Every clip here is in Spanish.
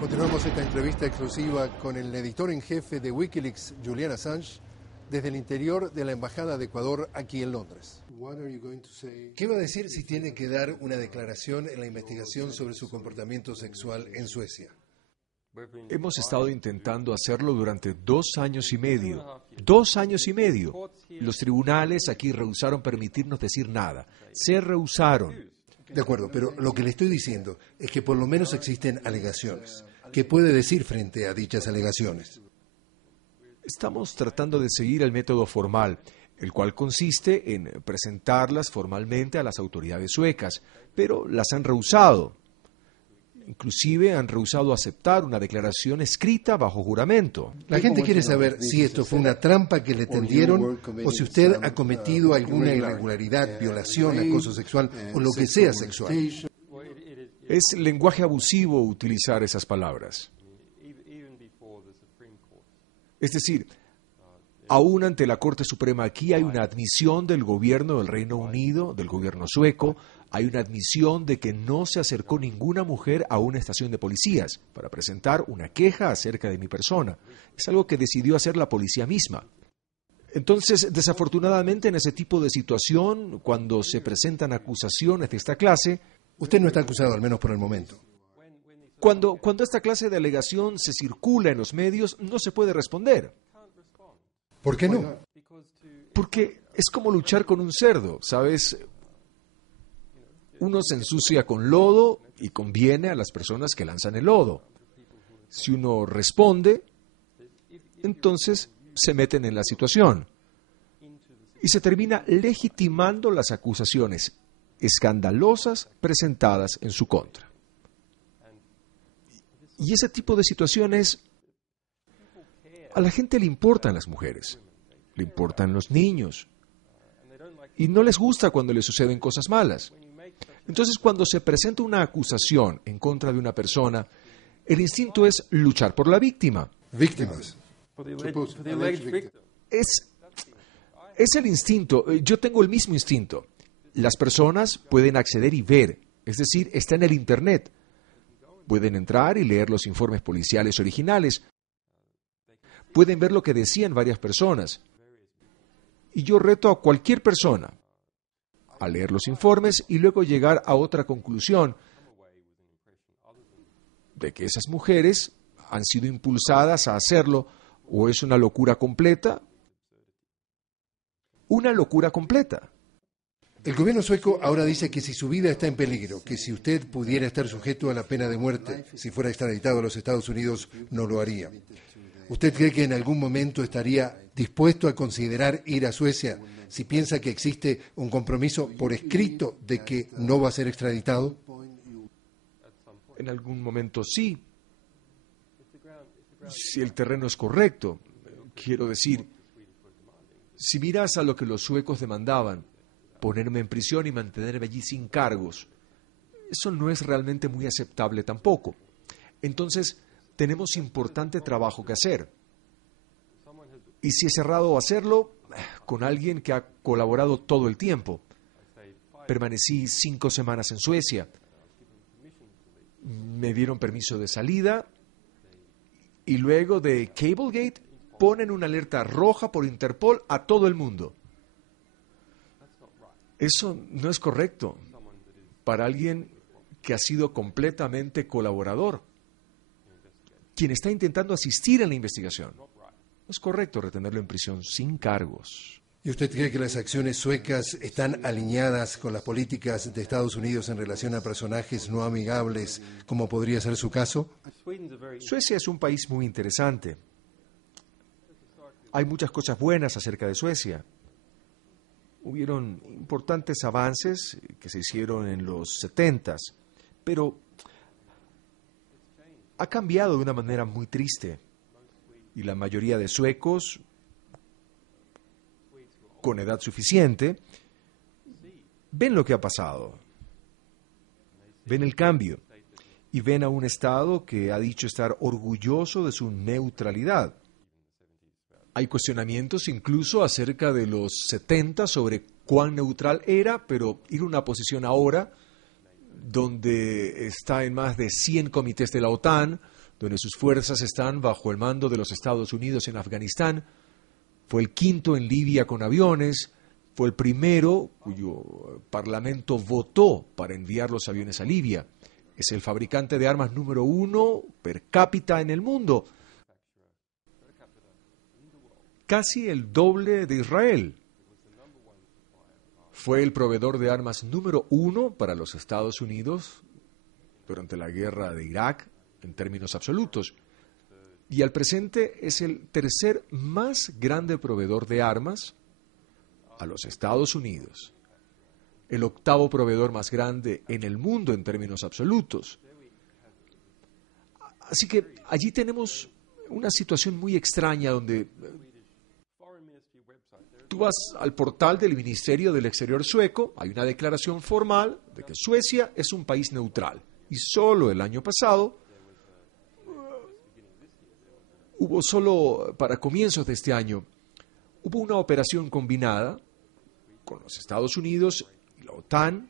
Continuamos esta entrevista exclusiva con el editor en jefe de Wikileaks, Julian Assange, desde el interior de la Embajada de Ecuador aquí en Londres. ¿Qué va a decir si tiene que dar una declaración en la investigación sobre su comportamiento sexual en Suecia? Hemos estado intentando hacerlo durante 2 años y medio. 2 años y medio. Los tribunales aquí rehusaron permitirnos decir nada. Se rehusaron. De acuerdo, pero lo que le estoy diciendo es que por lo menos existen alegaciones. ¿Qué puede decir frente a dichas alegaciones? Estamos tratando de seguir el método formal, el cual consiste en presentarlas formalmente a las autoridades suecas, pero las han rehusado. Inclusive han rehusado aceptar una declaración escrita bajo juramento. La gente quiere saber si esto fue una trampa que le tendieron o si usted ha cometido alguna irregularidad, violación, acoso sexual o lo que sea sexual. Es lenguaje abusivo utilizar esas palabras. Es decir, aún ante la Corte Suprema aquí hay una admisión del gobierno del Reino Unido, del gobierno sueco, hay una admisión de que no se acercó ninguna mujer a una estación de policías para presentar una queja acerca de mi persona. Es algo que decidió hacer la policía misma. Entonces, desafortunadamente, en ese tipo de situación, cuando se presentan acusaciones de esta clase... Usted no está acusado, al menos por el momento. Cuando esta clase de alegación se circula en los medios, no se puede responder. ¿Por qué no? Porque es como luchar con un cerdo, ¿sabes? Uno se ensucia con lodo y conviene a las personas que lanzan el lodo. Si uno responde, entonces se meten en la situación. Y se termina legitimando las acusaciones escandalosas presentadas en su contra. Y ese tipo de situaciones, a la gente le importan las mujeres, le importan los niños, y no les gusta cuando les suceden cosas malas. Entonces, cuando se presenta una acusación en contra de una persona, el instinto es luchar por la víctima. Víctimas. Es el instinto. Yo tengo el mismo instinto. Las personas pueden acceder y ver, es decir, está en el Internet. Pueden entrar y leer los informes policiales originales. Pueden ver lo que decían varias personas. Y yo reto a cualquier persona a leer los informes y luego llegar a otra conclusión de que esas mujeres han sido impulsadas a hacerlo o es una locura completa. Una locura completa. El gobierno sueco ahora dice que si su vida está en peligro, que si usted pudiera estar sujeto a la pena de muerte, si fuera extraditado a los Estados Unidos, no lo haría. ¿Usted cree que en algún momento estaría dispuesto a considerar ir a Suecia si piensa que existe un compromiso por escrito de que no va a ser extraditado? En algún momento sí. Si el terreno es correcto. Quiero decir, si miras a lo que los suecos demandaban, ponerme en prisión y mantenerme allí sin cargos, eso no es realmente muy aceptable tampoco. Entonces, tenemos importante trabajo que hacer. Y si es errado hacerlo, con alguien que ha colaborado todo el tiempo. Permanecí 5 semanas en Suecia. Me dieron permiso de salida y luego de Cablegate ponen una alerta roja por Interpol a todo el mundo. Eso no es correcto para alguien que ha sido completamente colaborador, quien está intentando asistir en la investigación. No es correcto retenerlo en prisión sin cargos. ¿Y usted cree que las acciones suecas están alineadas con las políticas de Estados Unidos en relación a personajes no amigables, como podría ser su caso? Suecia es un país muy interesante. Hay muchas cosas buenas acerca de Suecia. Hubieron importantes avances que se hicieron en los 70s, pero ha cambiado de una manera muy triste. Y la mayoría de suecos con edad suficiente ven lo que ha pasado, ven el cambio y ven a un Estado que ha dicho estar orgulloso de su neutralidad. Hay cuestionamientos incluso acerca de los 70 sobre cuán neutral era, pero ir a una posición ahora donde está en más de 100 comités de la OTAN, donde sus fuerzas están bajo el mando de los Estados Unidos en Afganistán. Fue el quinto en Libia con aviones. Fue el primero cuyo parlamento votó para enviar los aviones a Libia. Es el fabricante de armas número 1 per cápita en el mundo. Casi el doble de Israel. Fue el proveedor de armas número 1 para los Estados Unidos durante la guerra de Irak, en términos absolutos. Y al presente es el tercer más grande proveedor de armas a los Estados Unidos. El octavo proveedor más grande en el mundo en términos absolutos. Así que allí tenemos una situación muy extraña donde tú vas al portal del Ministerio del Exterior sueco, hay una declaración formal de que Suecia es un país neutral. Y solo el año pasado, para comienzos de este año, hubo una operación combinada con los Estados Unidos, la OTAN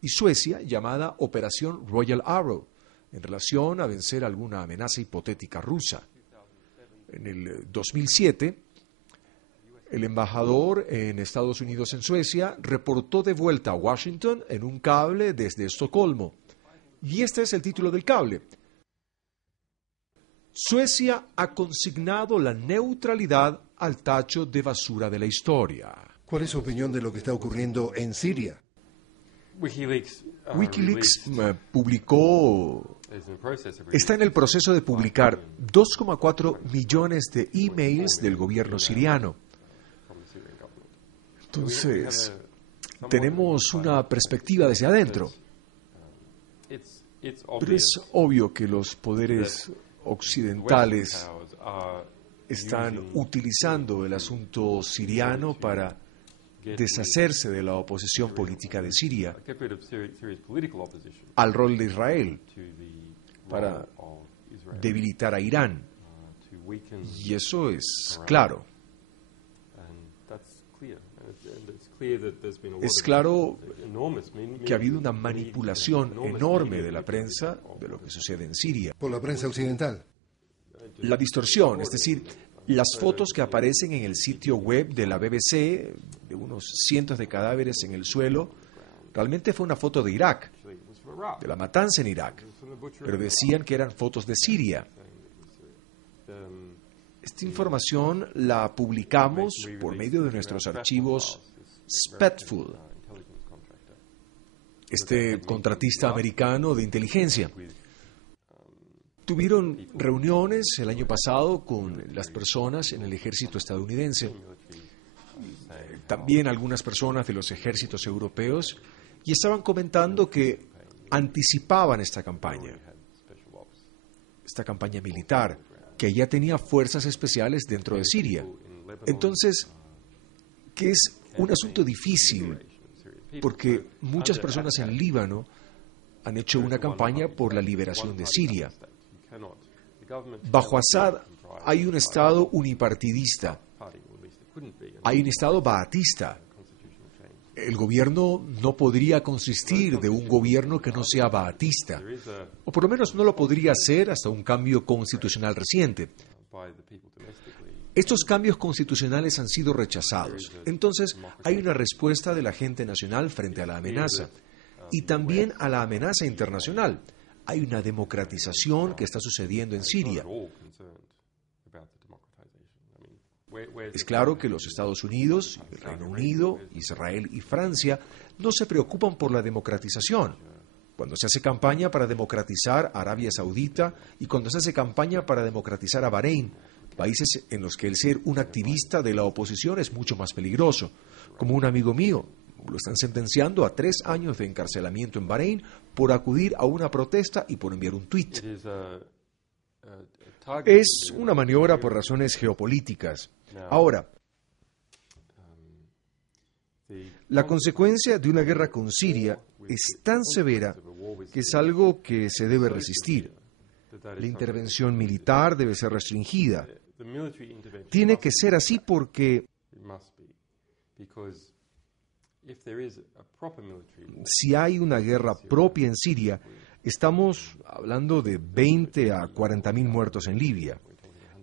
y Suecia, llamada Operación Royal Arrow, en relación a vencer alguna amenaza hipotética rusa. En el 2007, el embajador en Estados Unidos en Suecia reportó de vuelta a Washington en un cable desde Estocolmo. Y este es el título del cable. Suecia ha consignado la neutralidad al tacho de basura de la historia. ¿Cuál es su opinión de lo que está ocurriendo en Siria? Wikileaks está en el proceso de publicar 2,4 millones de emails del gobierno siriano. Entonces, tenemos una perspectiva desde adentro. Pero es obvio que los poderes occidentales están utilizando el asunto siriano para deshacerse de la oposición política de Siria al rol de Israel, para debilitar a Irán. Y eso es claro. Es claro que ha habido una manipulación enorme de la prensa de lo que sucede en Siria. ¿Por la prensa occidental? La distorsión, es decir, las fotos que aparecen en el sitio web de la BBC, de unos cientos de cadáveres en el suelo, realmente fue una foto de Irak, de la matanza en Irak, pero decían que eran fotos de Siria. Esta información la publicamos por medio de nuestros archivos Spetful, este contratista americano de inteligencia. Tuvieron reuniones el año pasado con las personas en el ejército estadounidense, también algunas personas de los ejércitos europeos, y estaban comentando que anticipaban esta campaña militar, que ya tenía fuerzas especiales dentro de Siria. Entonces, que es un asunto difícil, porque muchas personas en Líbano han hecho una campaña por la liberación de Siria. Bajo Assad hay un Estado unipartidista, hay un Estado baatista. El gobierno no podría consistir de un gobierno que no sea baatista, o por lo menos no lo podría ser hasta un cambio constitucional reciente. Estos cambios constitucionales han sido rechazados. Entonces, hay una respuesta de la gente nacional frente a la amenaza y también a la amenaza internacional. Hay una democratización que está sucediendo en Siria. Es claro que los Estados Unidos, el Reino Unido, Israel y Francia no se preocupan por la democratización. Cuando se hace campaña para democratizar a Arabia Saudita y cuando se hace campaña para democratizar a Bahrein, países en los que el ser un activista de la oposición es mucho más peligroso. Como un amigo mío, lo están sentenciando a 3 años de encarcelamiento en Bahrein por acudir a una protesta y por enviar un tuit. Es una maniobra por razones geopolíticas. Ahora, la consecuencia de una guerra con Siria es tan severa que es algo que se debe resistir. La intervención militar debe ser restringida. Tiene que ser así porque Si hay una guerra propia en Siria, estamos hablando de 20 a 40.000 muertos en Libia.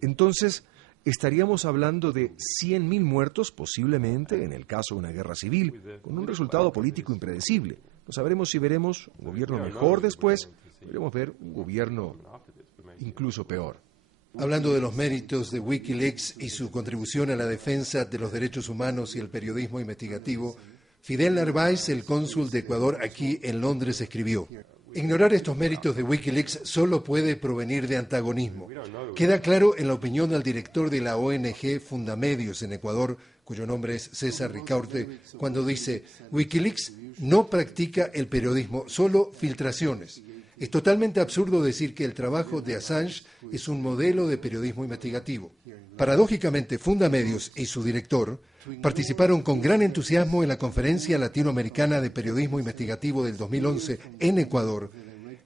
Entonces, estaríamos hablando de 100.000 muertos, posiblemente, en el caso de una guerra civil, con un resultado político impredecible. No sabremos si veremos un gobierno mejor después, podremos ver un gobierno incluso peor. Hablando de los méritos de Wikileaks y su contribución a la defensa de los derechos humanos y el periodismo investigativo, Fidel Narváez, el cónsul de Ecuador aquí en Londres, escribió: ignorar estos méritos de Wikileaks solo puede provenir de antagonismo. Queda claro en la opinión del director de la ONG Fundamedios en Ecuador, cuyo nombre es César Ricaurte, cuando dice: Wikileaks no practica el periodismo, solo filtraciones. Es totalmente absurdo decir que el trabajo de Assange es un modelo de periodismo investigativo. Paradójicamente, Fundamedios y su director participaron con gran entusiasmo en la Conferencia Latinoamericana de Periodismo Investigativo del 2011 en Ecuador,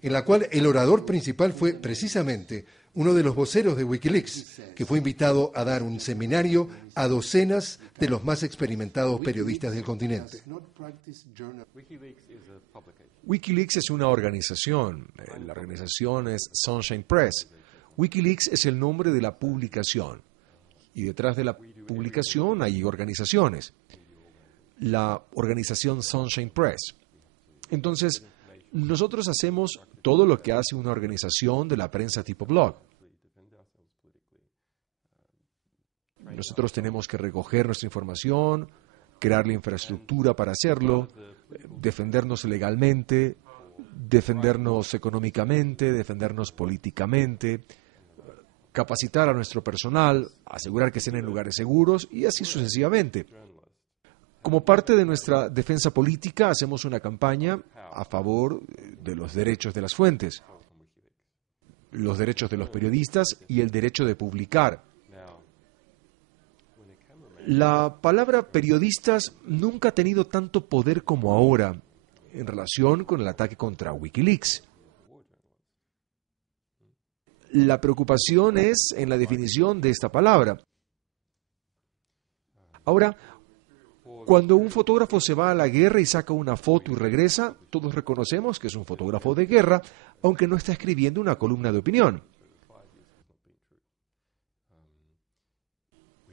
en la cual el orador principal fue precisamente uno de los voceros de Wikileaks, que fue invitado a dar un seminario a docenas de los más experimentados periodistas del continente. Wikileaks es una organización. La organización es Sunshine Press. Wikileaks es el nombre de la publicación. Y detrás de la publicación hay organizaciones. La organización Sunshine Press. Entonces, nosotros hacemos todo lo que hace una organización de la prensa tipo blog. Nosotros tenemos que recoger nuestra información, crear la infraestructura para hacerlo, defendernos legalmente, defendernos económicamente, defendernos políticamente, capacitar a nuestro personal, asegurar que estén en lugares seguros y así sucesivamente. Como parte de nuestra defensa política, hacemos una campaña a favor de los derechos de las fuentes, los derechos de los periodistas y el derecho de publicar. La palabra periodistas nunca ha tenido tanto poder como ahora en relación con el ataque contra Wikileaks. La preocupación es en la definición de esta palabra. Ahora, cuando un fotógrafo se va a la guerra y saca una foto y regresa, todos reconocemos que es un fotógrafo de guerra, aunque no está escribiendo una columna de opinión.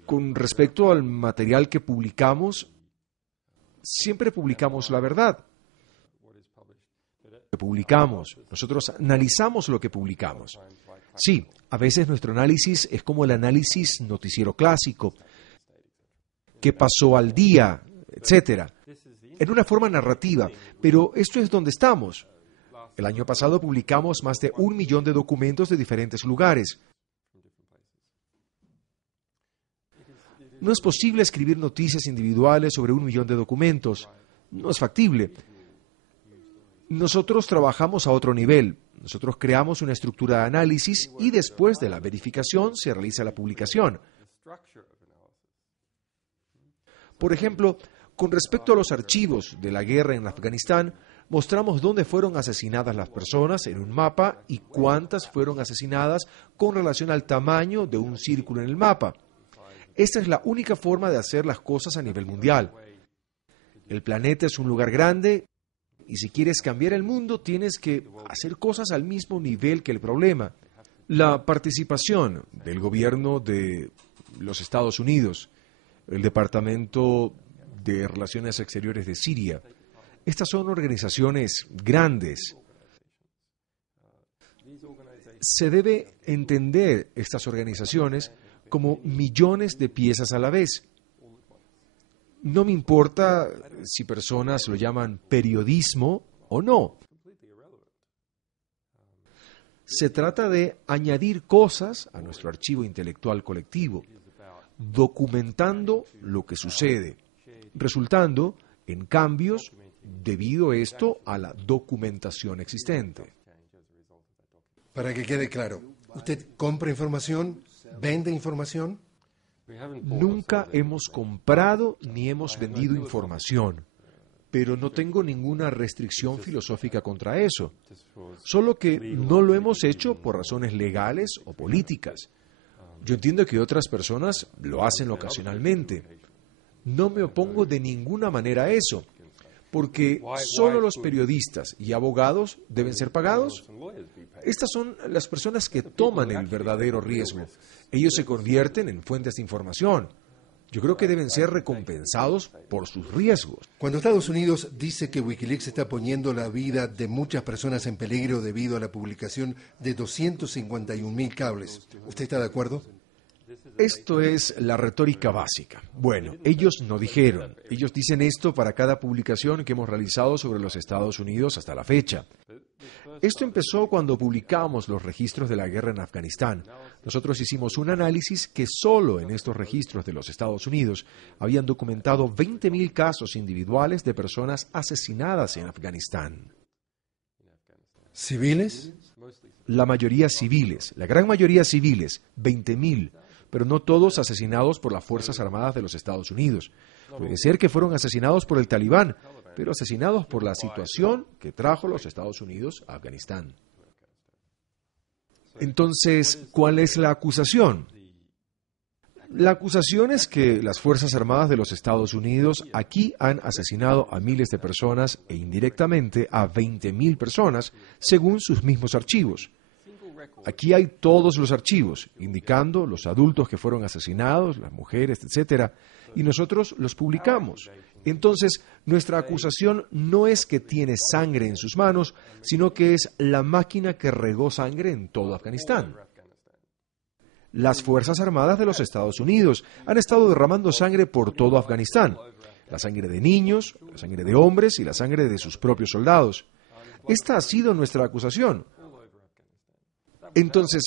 Con respecto al material que publicamos, siempre publicamos la verdad. Nosotros analizamos lo que publicamos. Sí, a veces nuestro análisis es como el análisis noticiero clásico. ¿Qué pasó al día? Etcétera. En una forma narrativa, pero esto es donde estamos. El año pasado publicamos más de 1 millón de documentos de diferentes lugares. No es posible escribir noticias individuales sobre 1 millón de documentos. No es factible. Nosotros trabajamos a otro nivel. Nosotros creamos una estructura de análisis y después de la verificación se realiza la publicación. Por ejemplo, con respecto a los archivos de la guerra en Afganistán, mostramos dónde fueron asesinadas las personas en un mapa y cuántas fueron asesinadas con relación al tamaño de un círculo en el mapa. Esta es la única forma de hacer las cosas a nivel mundial. El planeta es un lugar grande y si quieres cambiar el mundo tienes que hacer cosas al mismo nivel que el problema. La participación del gobierno de los Estados Unidos, el Departamento de Relaciones Exteriores de Siria, estas son organizaciones grandes. Se debe entender estas organizaciones como millones de piezas a la vez. No me importa si personas lo llaman periodismo o no. Se trata de añadir cosas a nuestro archivo intelectual colectivo, documentando lo que sucede, resultando en cambios debido esto a la documentación existente. Para que quede claro, ¿usted compra información? ¿Vende información? Nunca hemos comprado ni hemos vendido información, pero no tengo ninguna restricción filosófica contra eso. Solo que no lo hemos hecho por razones legales o políticas. Yo entiendo que otras personas lo hacen ocasionalmente. No me opongo de ninguna manera a eso, porque solo los periodistas y abogados deben ser pagados. Estas son las personas que toman el verdadero riesgo. Ellos se convierten en fuentes de información. Yo creo que deben ser recompensados por sus riesgos. Cuando Estados Unidos dice que Wikileaks está poniendo la vida de muchas personas en peligro debido a la publicación de 251.000 cables, ¿usted está de acuerdo? Esto es la retórica básica. Bueno, ellos no dijeron. Ellos dicen esto para cada publicación que hemos realizado sobre los Estados Unidos hasta la fecha. Esto empezó cuando publicamos los registros de la guerra en Afganistán. Nosotros hicimos un análisis que solo en estos registros de los Estados Unidos habían documentado 20.000 casos individuales de personas asesinadas en Afganistán. ¿Civiles? La mayoría civiles, la gran mayoría civiles, 20.000, pero no todos asesinados por las Fuerzas Armadas de los Estados Unidos. Puede ser que fueron asesinados por el Talibán, pero asesinados por la situación que trajo los Estados Unidos a Afganistán. Entonces, ¿cuál es la acusación? La acusación es que las Fuerzas Armadas de los Estados Unidos aquí han asesinado a miles de personas e indirectamente a 20.000 personas, según sus mismos archivos. Aquí hay todos los archivos, indicando los adultos que fueron asesinados, las mujeres, etcétera, y nosotros los publicamos. Entonces, nuestra acusación no es que tiene sangre en sus manos, sino que es la máquina que regó sangre en todo Afganistán. Las Fuerzas Armadas de los Estados Unidos han estado derramando sangre por todo Afganistán. La sangre de niños, la sangre de hombres y la sangre de sus propios soldados. Esta ha sido nuestra acusación. Entonces,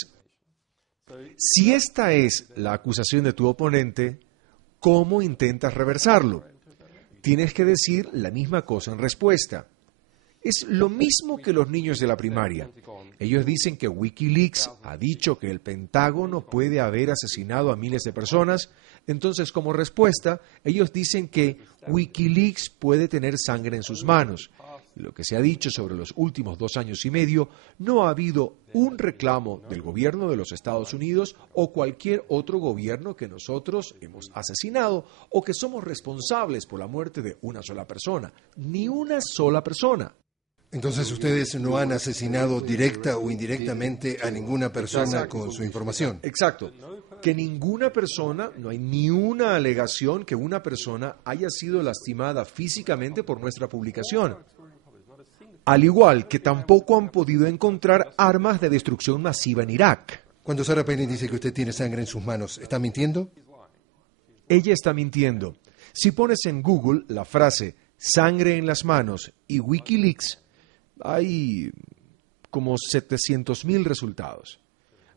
si esta es la acusación de tu oponente, ¿cómo intentas reversarlo? Tienes que decir la misma cosa en respuesta. Es lo mismo que los niños de la primaria. Ellos dicen que Wikileaks ha dicho que el Pentágono puede haber asesinado a miles de personas. Entonces, como respuesta, ellos dicen que Wikileaks puede tener sangre en sus manos. Lo que se ha dicho sobre los últimos 2 años y medio, no ha habido un reclamo del gobierno de los Estados Unidos o cualquier otro gobierno que nosotros hemos asesinado o que somos responsables por la muerte de una sola persona. Ni una sola persona. Entonces ustedes no han asesinado directa o indirectamente a ninguna persona con su información. Exacto. Que ninguna persona, no hay ni una alegación que una persona haya sido lastimada físicamente por nuestra publicación. Al igual que tampoco han podido encontrar armas de destrucción masiva en Irak. Cuando Sarah Palin dice que usted tiene sangre en sus manos, ¿está mintiendo? Ella está mintiendo. Si pones en Google la frase sangre en las manos y Wikileaks, hay como 700.000 resultados.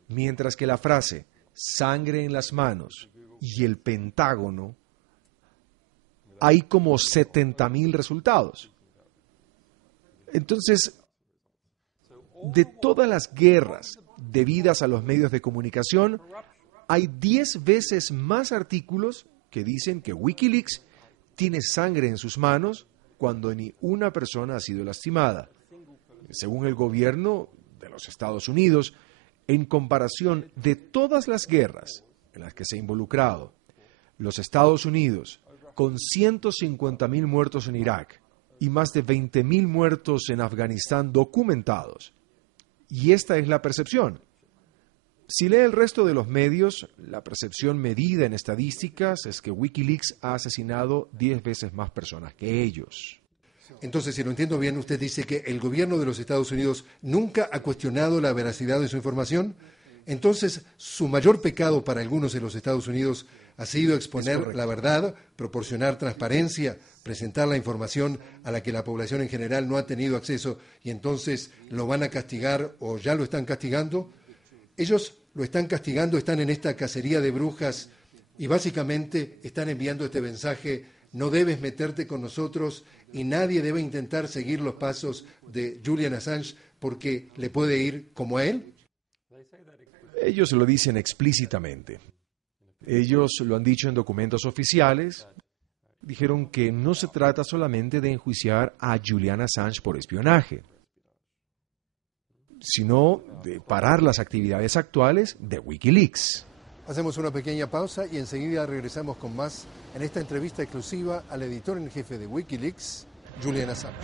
Mientras que la frase sangre en las manos y el Pentágono, hay como 70.000 resultados. Entonces, de todas las guerras debidas a los medios de comunicación, hay 10 veces más artículos que dicen que Wikileaks tiene sangre en sus manos cuando ni una persona ha sido lastimada. Según el gobierno de los Estados Unidos, en comparación de todas las guerras en las que se ha involucrado, los Estados Unidos, con 150.000 muertos en Irak, y más de 20.000 muertos en Afganistán documentados. Y esta es la percepción. Si lee el resto de los medios, la percepción medida en estadísticas es que Wikileaks ha asesinado 10 veces más personas que ellos. Entonces, si lo entiendo bien, usted dice que el gobierno de los Estados Unidos nunca ha cuestionado la veracidad de su información. Entonces, su mayor pecado para algunos de los Estados Unidos ha sido exponer la verdad, proporcionar transparencia, presentar la información a la que la población en general no ha tenido acceso y entonces lo van a castigar o ya lo están castigando. Ellos lo están castigando, están en esta cacería de brujas y básicamente están enviando este mensaje: no debes meterte con nosotros y nadie debe intentar seguir los pasos de Julian Assange porque le puede ir como a él. Ellos lo dicen explícitamente. Ellos lo han dicho en documentos oficiales. Dijeron que no se trata solamente de enjuiciar a Julian Assange por espionaje, sino de parar las actividades actuales de Wikileaks. Hacemos una pequeña pausa y enseguida regresamos con más en esta entrevista exclusiva al editor en jefe de Wikileaks, Julian Assange.